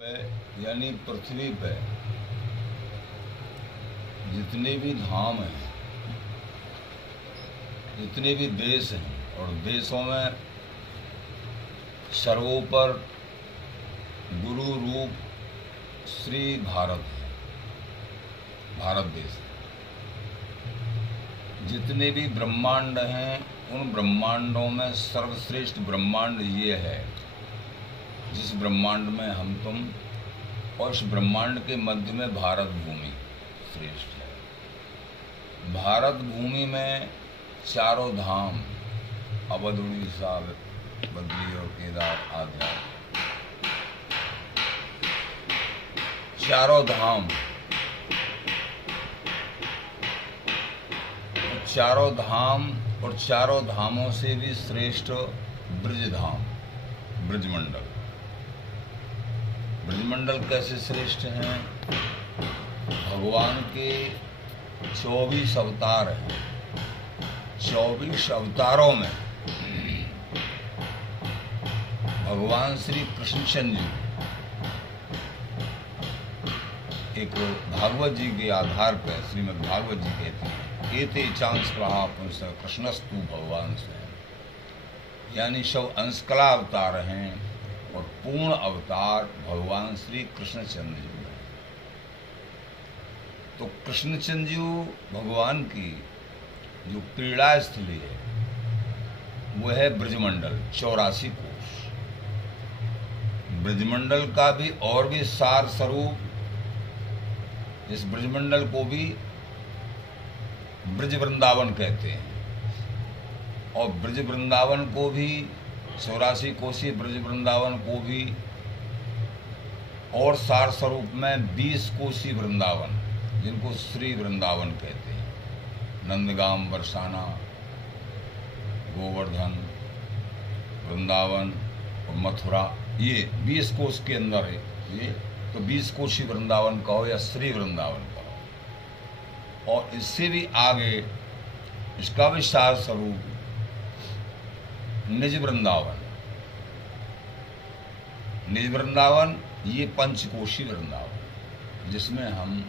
यानी पृथ्वी पे जितने भी धाम हैं, जितने भी देश हैं, और देशों में सर्वोपर गुरु रूप श्री भारत है, भारत देश है। जितने भी ब्रह्मांड हैं, उन ब्रह्मांडों में सर्वश्रेष्ठ ब्रह्मांड ये है जिस ब्रह्मांड में हम तुम, और इस ब्रह्मांड के मध्य में भारत भूमि श्रेष्ठ है। भारत भूमि में चारों धाम अवध, उड़ीसा, बद्री और केदार आदि चारों धाम, चारों धाम और चारों धामों से भी श्रेष्ठ ब्रज धाम, ब्रजमंडल। ब्रजमंडल कैसे श्रेष्ठ हैं? भगवान के 24 अवतार हैं। 24 अवतारों में भगवान श्री कृष्णचंद्र एक भागवत जी के आधार पर श्रीमद् भागवत जी कहते हैं एते चांस प्रहा पुरुष कृष्णस्तु भगवान से, यानी सब अंशकला अवतार हैं और पूर्ण अवतार भगवान श्री कृष्णचंद्र जी हैं। तो कृष्णचंद्र जी भगवान की जो क्रीड़ा स्थली है वो है ब्रजमंडल, 84 कोश। ब्रजमंडल का भी और भी सार स्वरूप, इस ब्रजमंडल को भी ब्रज वृंदावन कहते हैं, और ब्रज वृंदावन को भी 84 कोशी ब्रज वृंदावन को भी, और सार स्वरूप में 20 कोशी वृंदावन जिनको श्री वृंदावन कहते हैं। नंदगाम, बरसाना, गोवर्धन, वृंदावन और मथुरा, ये 20 कोश के अंदर है ये। तो 20 कोशी वृंदावन कहो या श्री वृंदावन कहो। और इससे भी आगे इसका भी सार स्वरूप निज वृंदावन। निज वृंदावन ये पंचकोशी वृंदावन जिसमें हम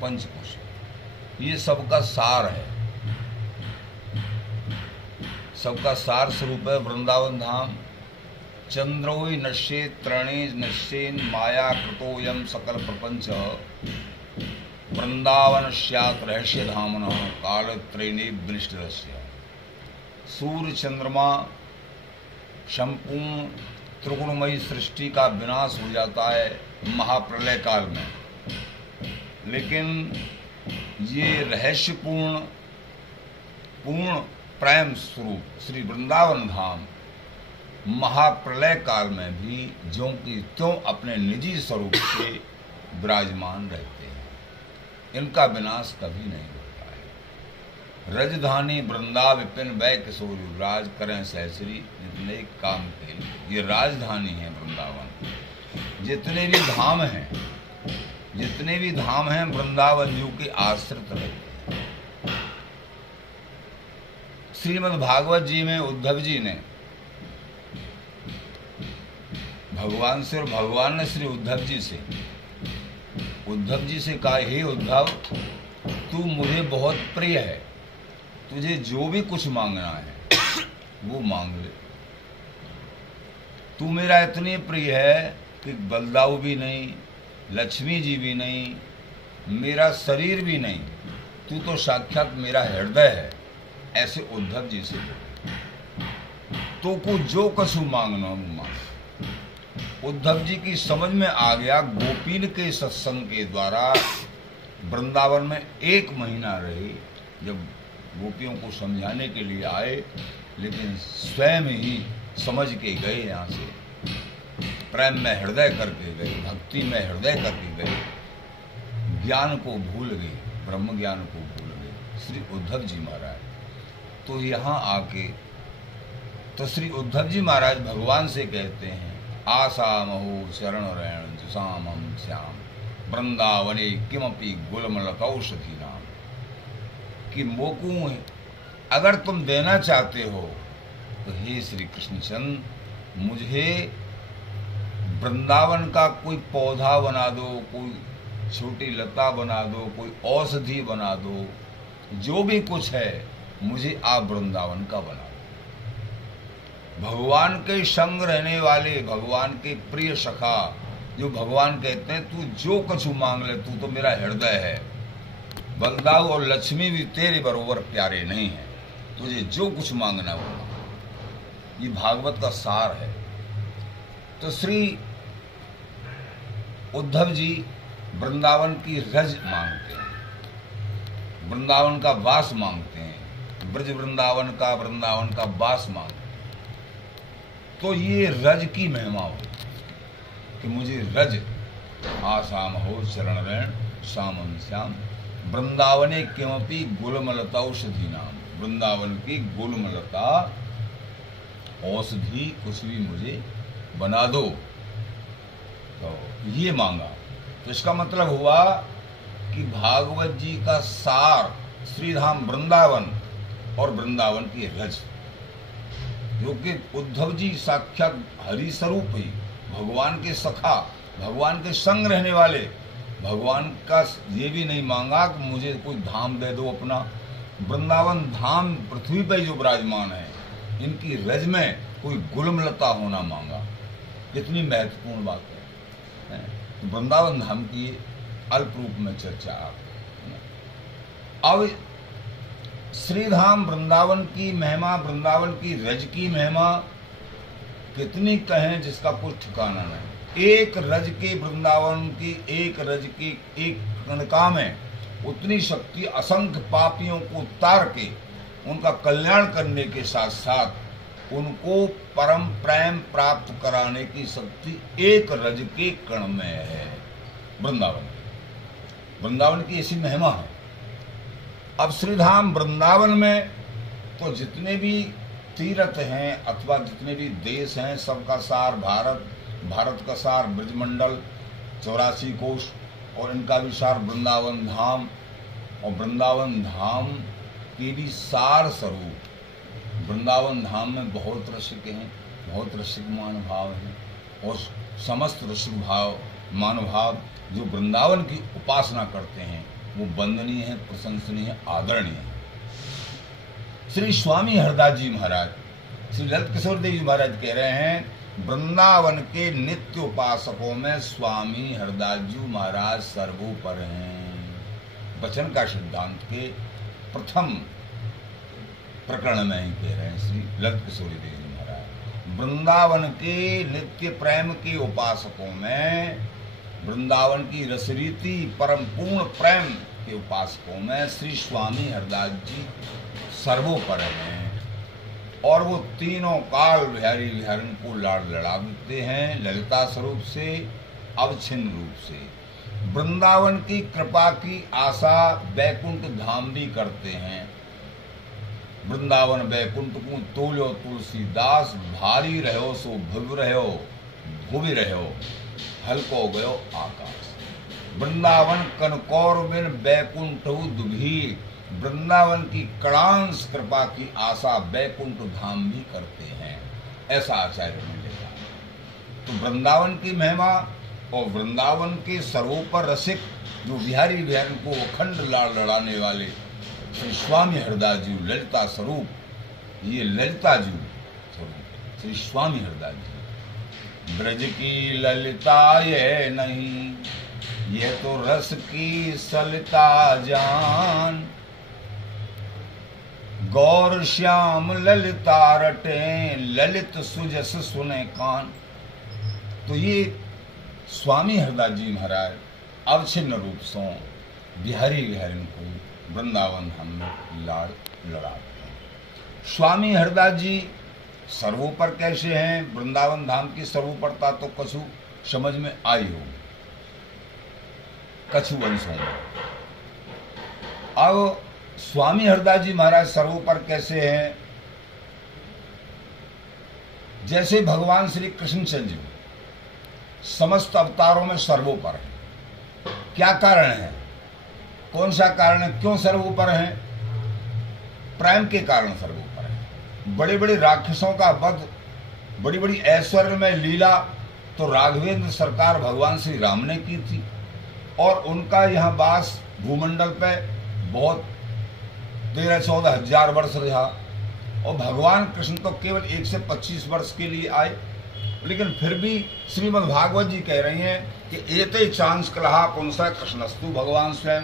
पंचकोशी, ये सबका सार है, सबका सार स्वरूप है वृंदावन धाम। चंद्रोई नश्ये त्रणे नश्येन माया कृतोयम सकल प्रपंच वृंदावन स्यात् रहस्य धामन काल त्रैणे विनिष्टस्य। सूर्य चंद्रमा संपूर्ण त्रिगुणमयी सृष्टि का विनाश हो जाता है महाप्रलय काल में, लेकिन ये रहस्यपूर्ण पूर्ण प्रेम स्वरूप श्री वृंदावन धाम महाप्रलय काल में भी ज्यों की त्यों अपने निजी स्वरूप से विराजमान रहते हैं। इनका विनाश कभी नहीं होता है। रजधानी वृंदा विपिन वै किशोरी राज करें सहसरी जितने काम के लिए, ये राजधानी है वृंदावन। जितने भी धाम हैं, जितने भी धाम हैं वृंदावन जी के आश्रित रहते हैं। श्रीमद् भागवत जी में उद्धव जी ने भगवान से, और भगवान ने श्री उद्धव जी से कहा, हे उद्धव, तू मुझे बहुत प्रिय है, तुझे जो भी कुछ मांगना है वो मांग ले। तू मेरा इतनी प्रिय है कि बलदाऊ भी नहीं, लक्ष्मी जी भी नहीं, मेरा शरीर भी नहीं, तू तो साक्षात मेरा हृदय है। ऐसे उद्धव जी से तो को जो कसु मांगना वो मांग। उद्धव जी की समझ में आ गया। गोपीन के सत्संग के द्वारा वृंदावन में 1 महीना रहे, जब गोपियों को समझाने के लिए आए, लेकिन स्वयं ही समझ के गए, यहाँ से प्रेम में हृदय करके गए, भक्ति में हृदय करके गए, ज्ञान को भूल गए, ब्रह्म ज्ञान को भूल गए श्री उद्धव जी महाराज। तो यहाँ आके तो श्री उद्धव जी महाराज भगवान से कहते हैं, आशा महो शरण रैण जुसाम हम श्याम वृंदावने किमपि गुलमलतौषधि नाम, कि मोकू अगर तुम देना चाहते हो तो हे श्री कृष्णचंद्र, मुझे वृंदावन का कोई पौधा बना दो, कोई छोटी लता बना दो, कोई औषधि बना दो, जो भी कुछ है मुझे आप वृंदावन का बना दो। भगवान के संग रहने वाले, भगवान के प्रिय सखा, जो भगवान कहते हैं तू जो कुछ मांग ले, तू तो मेरा हृदय है। बलदाऊ और लक्ष्मी भी तेरे बरोबर प्यारे नहीं है, तुझे जो कुछ मांगना होगा। ये भागवत का सार है। तो श्री उद्धव जी वृंदावन की रज मांगते हैं, वृंदावन का वास मांगते हैं, ब्रज वृंदावन का वास मांगते हैं। तो ये रज की महिमा हो कि मुझे रज आसाम हो चरण रेण श्यामं श्याम वृंदावने किमपि गुलमलता औषधि नाम। वृंदावन की गुलमलता औषधि कुछ भी मुझे बना दो। तो ये मांगा। तो इसका मतलब हुआ कि भागवत जी का सार श्रीधाम वृंदावन और वृंदावन की रज, जो कि उद्धव जी साक्षात हरि स्वरूप ही, भगवान के सखा, भगवान के संग रहने वाले, भगवान का ये भी नहीं मांगा कि मुझे कोई धाम दे दो अपना। वृंदावन धाम पृथ्वी पर जो विराजमान है, इनकी रज में कोई गुलमलता होना मांगा। कितनी महत्वपूर्ण बात है। तो वृंदावन धाम की अल्प रूप में चर्चा। अब श्रीधाम वृंदावन की महिमा, वृंदावन की रज की महिमा कितनी कहें जिसका कोई ठिकाना नहीं। एक रज के वृंदावन की, एक रज की एक कणका में उतनी शक्ति, असंख्य पापियों को उतार के उनका कल्याण करने के साथ साथ उनको परम प्रेम प्राप्त कराने की शक्ति एक रज के कण में है। वृंदावन की ऐसी महिमा है। अब श्रीधाम वृंदावन में तो जितने भी तीर्थ हैं अथवा जितने भी देश हैं, सबका सार भारत, भारत का सार ब्रजमंडल 84 कोश, और इनका भी सार वृंदावन धाम। और वृंदावन धाम की भी सार स्वरूप, वृंदावन धाम में बहुत रसिक हैं, बहुत रसिक मानभाव हैं, और समस्त रसिक भाव मानभाव जो वृंदावन की उपासना करते हैं वो वंदनीय है, प्रशंसनीय है, आदरणीय है। श्री स्वामी हरदास जी महाराज, श्री ललित किशोर देव जी महाराज कह रहे हैं, वृंदावन के नित्य उपासकों में स्वामी हरदास जी महाराज सर्वोपर हैं। वचन का सिद्धांत के प्रथम प्रकरण में ही कह रहे हैं श्री ललित किशोर देव जी महाराज। वृंदावन के नित्य प्रेम के उपासकों में, वृंदावन की रसरीति परम पूर्ण प्रेम के उपासकों में श्री स्वामी हरदास जी सर्वोपर हैं। और वो तीनों काल बिहारी बिहारन को लाड़ लड़ा देते हैं, ललिता स्वरूप से, अवच्छिन्न रूप से। वृंदावन की कृपा की आशा वैकुंठ धाम भी करते हैं। वृंदावन वैकुंठ को तोलो तुलसीदास, भारी रहो सो भव्य रहो, भूवि रहो, हल्को गयो आकाश। वृंदावन कनकौर बिन वैकुंठ दुभी, वृंदावन की कणांश कृपा की आशा वैकुंठ धाम भी करते हैं, ऐसा आचार्य ने लिखा। तो वृंदावन की महिमा और वृंदावन के सर्वोपर रसिक जो बिहारी बिहारी को अखंड लाड़ लड़ाने वाले श्री स्वामी हरदास जी ललिता स्वरूप, ये ललिता जी स्वरूप श्री स्वामी हरदास जी। ब्रज की ललिता ये नहीं, ये तो रस की सलिता जान, गौर श्याम ललिता रटे, ललित सुजस सुने कान। तो ये स्वामी हरदास जी महाराज अवच्छिन्न रूप से बिहारी बिहारी को वृंदावन हम लाड़ लड़ाते हैं। स्वामी हरदास जी सर्वोपर कैसे हैं? वृंदावन धाम की सर्वोपरता तो कछु समझ में आई हो, कछु वंशों में। अब स्वामी हरदास जी महाराज सर्वोपर कैसे हैं? जैसे भगवान श्री कृष्णचंद्र जी समस्त अवतारों में सर्वोपर है। क्या कारण है? कौन सा कारण है? क्यों सर्वोपर है? प्रेम के कारण सर्वोपर है। बड़े बड़े राक्षसों का वध, बड़ी बड़ी ऐश्वर्य में लीला तो राघवेंद्र सरकार भगवान श्री राम ने की थी, और उनका यहाँ वास भूमंडल पे बहुत 13-14 हजार वर्ष रहा, और भगवान कृष्ण तो केवल 1 से 25 वर्ष के लिए आए। लेकिन फिर भी श्रीमद् भागवत जी कह रही हैं कि एते चांस कलहा पुंसा कृष्णस्तु भगवान स्वयं,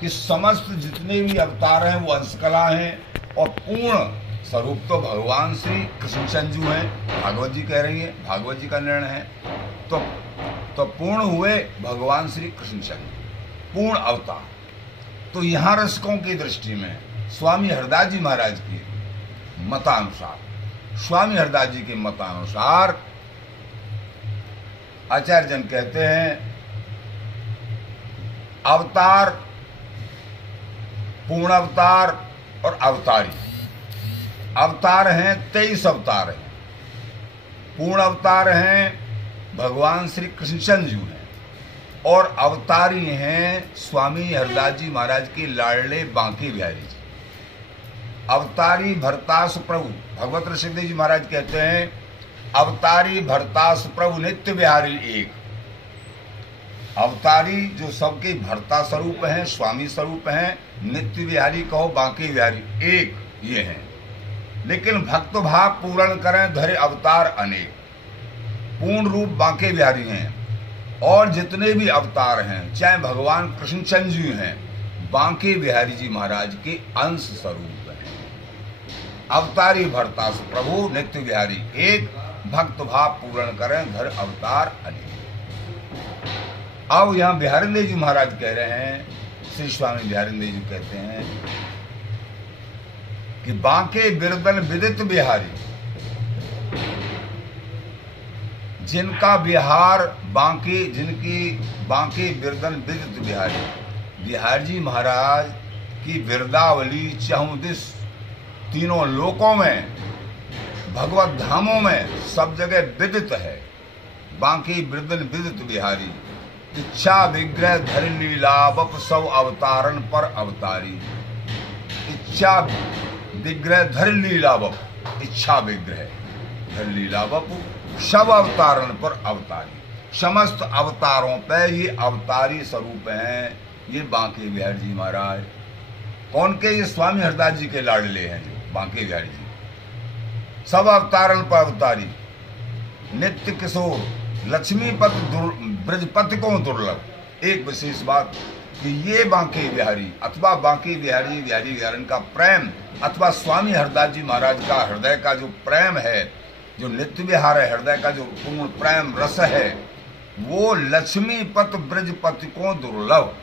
कि समस्त जितने भी अवतार हैं वो अंशकला हैं, और पूर्ण स्वरूप तो भगवान श्री कृष्णचंद्र हैं। भागवत जी कह रही है, भागवत जी का निर्णय है, तो पूर्ण हुए भगवान श्री कृष्णचंद्र, पूर्ण अवतार। तो यहाँ रसिकों की दृष्टि में स्वामी हरदास जी महाराज की मतानुसार, स्वामी हरदास जी के मतानुसार आचार्य जन कहते हैं अवतार, पूर्ण अवतार और अवतारी। अवतार हैं 23 अवतार हैं, पूर्ण अवतार हैं भगवान श्री कृष्णचंद्र जी हैं, और अवतारी हैं स्वामी हरदास जी महाराज के लाडले बांके बिहारी जी। अवतारी भरतास प्रभु, भगवत ऋषिदेव जी महाराज कहते हैं अवतारी भरतास प्रभु नित्य बिहारी एक। अवतारी जो सबके भरता स्वरूप हैं, स्वामी स्वरूप हैं, नित्य बिहारी कहो बांके बिहारी एक, ये हैं। लेकिन भक्त भाव पूर्ण करें धरे अवतार अनेक, पूर्ण रूप बांके बिहारी हैं, और जितने भी अवतार हैं चाहे भगवान कृष्णचंद्र जी हैं, बांके बिहारी जी महाराज के अंश स्वरूप हैं। अवतारी भरतास प्रभु नित्य बिहारी एक, भक्त भाव पूर्ण करें धर अवतार अनेक। अब यहाँ बिहारिंदेव जी महाराज कह रहे हैं, श्री स्वामी बिहारिंदेव जी कहते हैं कि बांके बिरदन विदित बिहारी, जिनका बिहार बांके, जिनकी बांके बिरदन विदित बिहारी, बिहार जी महाराज की बिरदावली चहुदिश तीनों लोकों में, भगवत धामों में सब जगह विदित है। बांके बिरदन विदित बिहारी, इच्छा विग्रह धर लीला बप सब अवतारण पर अवतारी। इच्छा विग्रह धर लीला बप, इच्छा विग्रह धर लीला बप सब अवतारण पर अवतारी। समस्त अवतारों पे ये अवतारी स्वरूप हैं, ये बांके बिहारी जी महाराज। कौन के? ये स्वामी हरदास जी के लाडले हैं जो बांके बिहारी जी। सब अवतारण पर अवतारी, नित्य किशोर, लक्ष्मीपत ब्रजपति को दुर्लभ। एक विशेष बात कि ये बांके बिहारी अथवा बांके बिहारी, बिहारी बिहारन का प्रेम, अथवा स्वामी हरदास जी महाराज का हृदय का जो प्रेम है, जो नित्य विहार है, हृदय का जो पूर्ण प्रेम रस है, वो लक्ष्मीपत ब्रजपति को दुर्लभ।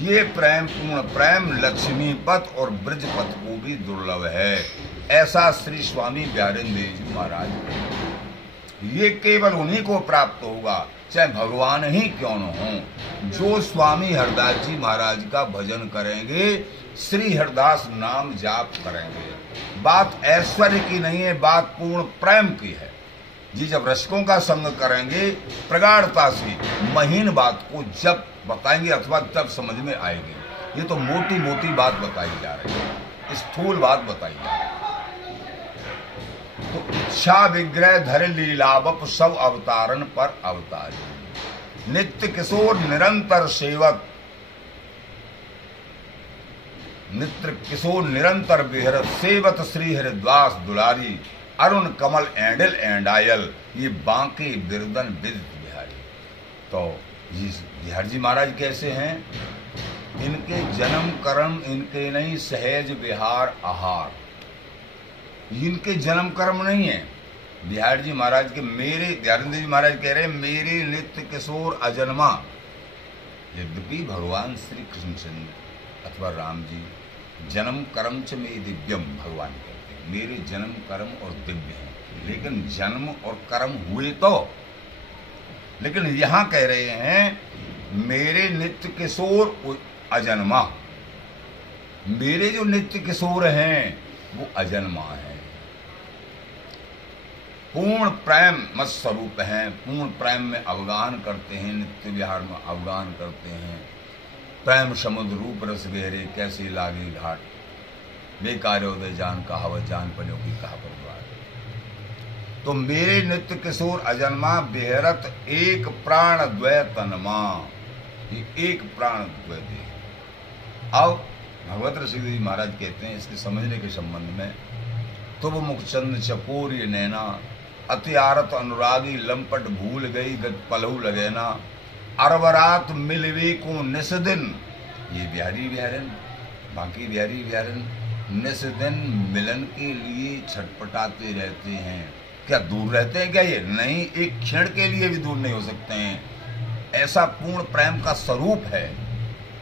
ये प्रेम, पूर्ण प्रेम लक्ष्मीपत और ब्रजपत को भी दुर्लभ है। ऐसा श्री स्वामी बिहारिंदेव जी महाराज, ये केवल उन्हीं को प्राप्त होगा, चाहे भगवान ही क्यों न हो, जो स्वामी हरदास जी महाराज का भजन करेंगे, श्री हरदास नाम जाप करेंगे। बात ऐश्वर्य की नहीं है, बात पूर्ण प्रेम की है। जी जब रसिकों का संग करेंगे, प्रगाढ़ता से महीन बात को जब बताएंगे अथवा जब समझ में आएगी। ये तो मोटी मोटी बात बताई जा रही है, स्थूल बात बताई जा रही है। तो इच्छा विग्रह धर लीलावप सब अवतारण पर अवतारी। नित्य किशोर निरंतर सेवक, नित्य किशोर निरंतर बिहरत सेवत श्री हरिद्वास दुलारी। अरुण कमल एंडल एंडायल, ये बांके बिरदन विदित बिहारी। तो ये बिहारी जी महाराज कैसे हैं? इनके जन्म कर्म इनके नहीं, सहज बिहार आहार, इनके जन्म कर्म नहीं है। बिहारी जी महाराज के, मेरे बिहारिंदेव जी महाराज कह रहे हैं मेरे नित्य किशोर अजन्मा। यद्यपि भगवान श्री कृष्णचंद्र अथवा राम जी जन्म कर्म च में दिव्यम, भगवान कहते हैं मेरे जन्म कर्म और दिव्य हैं, लेकिन जन्म और कर्म हुए तो। लेकिन यहाँ कह रहे हैं मेरे नित्य किशोर अजन्मा, मेरे जो नित्य किशोर हैं वो अजन्मा है, पूर्ण प्रेम मत स्वरूप हैं, पूर्ण प्रेम में अवगान करते हैं, नित्य विहार में अवगान करते हैं। प्रेम समुद्र रूप रस गहरे कैसे लागे घाट, बेकारोदय जान कहावत जान पलो की कहा परद्वार। तो मेरे नित्य किशोर अजन्मा बेहरत एक प्राण द्वय तनमा, ये एक प्राण द्वय दे। अब भगवत ऋषिदेव महाराज कहते हैं इसके समझने के संबंध में, तो वो मुखचंद चकोर ये नैना, अति आरत अनुरागी लंपट भूल गई गत पलहू लगेना, अरबरात मिलवे को निस्दिन, ये बिहारी बिहारन बाकी बिहारी बिहारन निस्दिन मिलन के लिए छटपटाते रहते हैं। क्या दूर रहते हैं क्या? ये नहीं, एक क्षण के लिए भी दूर नहीं हो सकते हैं। ऐसा पूर्ण प्रेम का स्वरूप है।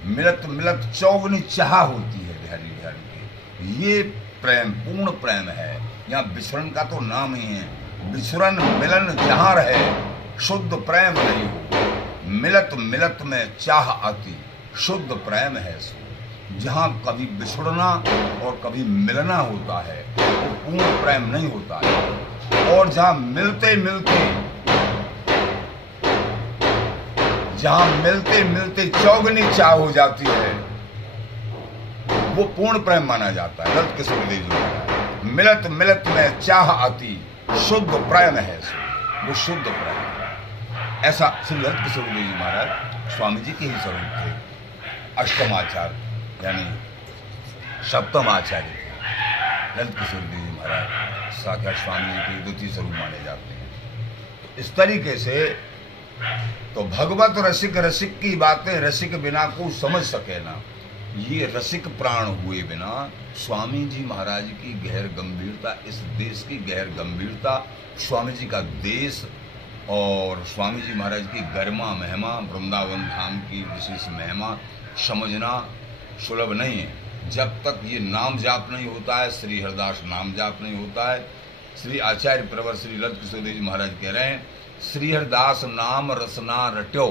मिलत मिलत चौगनी चाह होती है बिहारी बिहारी की, ये प्रेम पूर्ण प्रेम है। यहाँ बिछड़न का तो नाम ही है। बिछुरन मिलन जहाँ रहे शुद्ध प्रेम नहीं हो, मिलत मिलत में चाह आती शुद्ध प्रेम है सो। जहाँ कभी बिछुड़ना और कभी मिलना होता है वो पूर्ण प्रेम नहीं होता है। और जहाँ मिलते मिलते चौगनी चाह हो जाती है वो पूर्ण प्रेम माना जाता है। ललित किशोर देव जी महाराज, मिलत मिलत में चाह आती शुद्ध प्रेम है सो, वो शुद्ध प्रेम है। ऐसा श्री ललित किशोर देव जी महाराज स्वामी जी के ही स्वरूप थे। अष्टमाचार्य यानी सप्तम आचार्य थे ललित किशोर देव जी महाराज, साक्षात स्वामी जी के द्वितीय स्वरूप माने जाते हैं। तो इस तरीके से तो भगवत रसिक रसिक की बातें रसिक बिना को समझ सके ना, ये रसिक प्राण हुए बिना स्वामी जी महाराज की गहर गंभीरता, इस देश की गहर गंभीरता, स्वामी जी का देश और स्वामी जी महाराज की गरिमा महिमा, वृंदावन धाम की विशेष महिमा समझना सुलभ नहीं है। जब तक ये नाम जाप नहीं होता है, श्री हरिदास नाम जाप नहीं होता है। श्री आचार्य प्रवर श्री ललित किशोर देव जी महाराज कह रहे हैं, श्री हरिदास नाम रसना रट्यो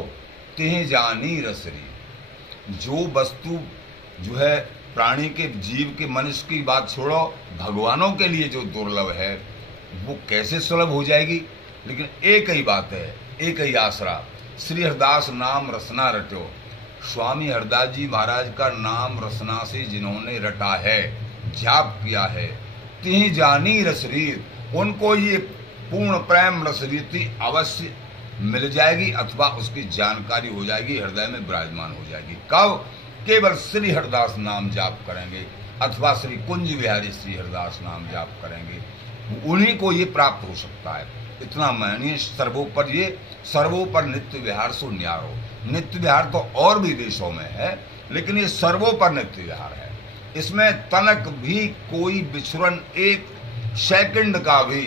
तेह जानी रसरी। जो वस्तु जो है प्राणी के, जीव के, मनुष्य की बात छोड़ो, भगवानों के लिए जो दुर्लभ है वो कैसे सुलभ हो जाएगी। लेकिन एक ही बात है, एक ही आसरा, श्री हरिदास नाम रसना रट्यो। स्वामी हरदास जी महाराज का नाम रसना से जिन्होंने रटा है, जाप किया है, तिह जानी रसरीत, उनको ये पूर्ण प्रेम रसरीति अवश्य मिल जाएगी अथवा उसकी जानकारी हो जाएगी, हृदय में विराजमान हो जाएगी। कब? केवल श्री हरदास नाम जाप करेंगे अथवा श्री कुंज बिहारी श्री हरदास नाम जाप करेंगे, उन्हीं को ये प्राप्त हो सकता है। इतना मानिए, सर्वोपर ये सर्वोपर नित्य विहार सो न्यारो। नित्य विहार तो और भी देशों में है, लेकिन ये सर्वोपर नित्य विहार है। इसमें तनक भी कोई विचुरन, एक सेकंड का भी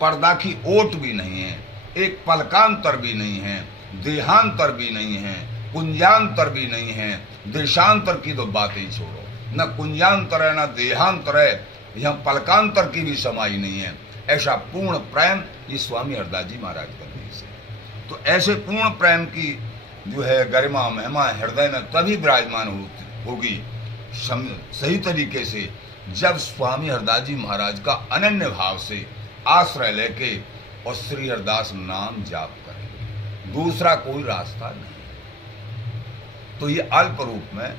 पर्दा की ओट भी नहीं है, एक पलकांतर भी नहीं है, देहांतर भी नहीं है, कुंजांतर भी नहीं है। देशांतर की तो बात ही छोड़ो, न कुंजांतर है न देहांतर है, यहाँ पलकांतर की भी समाई नहीं है। ऐसा पूर्ण प्रेम ये स्वामी हरदास जी महाराज का देश है। तो ऐसे पूर्ण प्रेम की जो है गरिमा महिमा हृदय में तभी विराजमान होगी सही तरीके से, जब स्वामी हरदास जी महाराज का अनन्य भाव से आश्रय लेके और श्री हरदास नाम जाप करेंगे। दूसरा कोई रास्ता नहीं। तो ये अल्प रूप में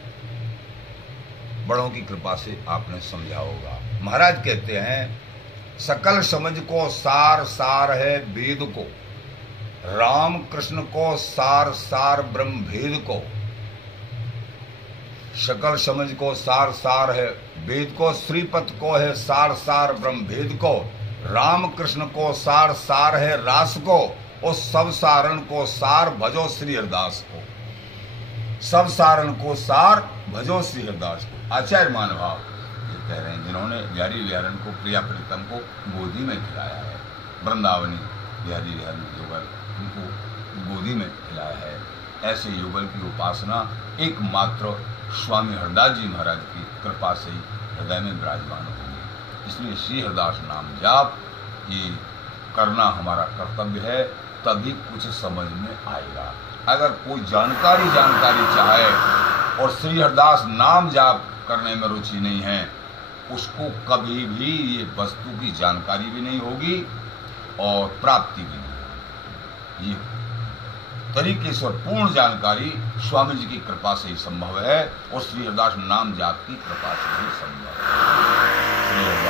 बड़ों की कृपा से आपने समझा होगा। महाराज कहते हैं, सकल समझ को सार सार है वेद को, राम कृष्ण को सार सार ब्रह्म भेद को। सकल समझ को सार सार है वेद को, श्रीपत को है सार सार ब्रह्म भेद को, राम कृष्ण को सार सार है रास को, और सब सारण को सार भजो श्री हरदास को। सब सारण को सार भजो श्री हरदास को। आचार्य महानुभाव ये कह रहे हैं, जिन्होंने बिहारी बिहारन को, प्रिया प्रीतम को गोदी में खिलाया है, वृंदावनी बिहारी बिहारन युगल उनको गोदी में खिलाया है। ऐसे युगल की उपासना एकमात्र स्वामी हरदास जी महाराज की कृपा से ही हृदय में विराजमान होंगे। इसलिए श्री हरदास नाम जाप ये करना हमारा कर्तव्य है, तभी कुछ समझ में आएगा। अगर कोई जानकारी चाहे और श्री हरदास नाम जाप करने में रुचि नहीं है, उसको कभी भी ये वस्तु की जानकारी भी नहीं होगी और प्राप्ति भी नहीं। ये तरीके से और पूर्ण जानकारी स्वामी जी की कृपा से ही संभव है और श्री हरदास नाम जाप की कृपा से ही संभव है।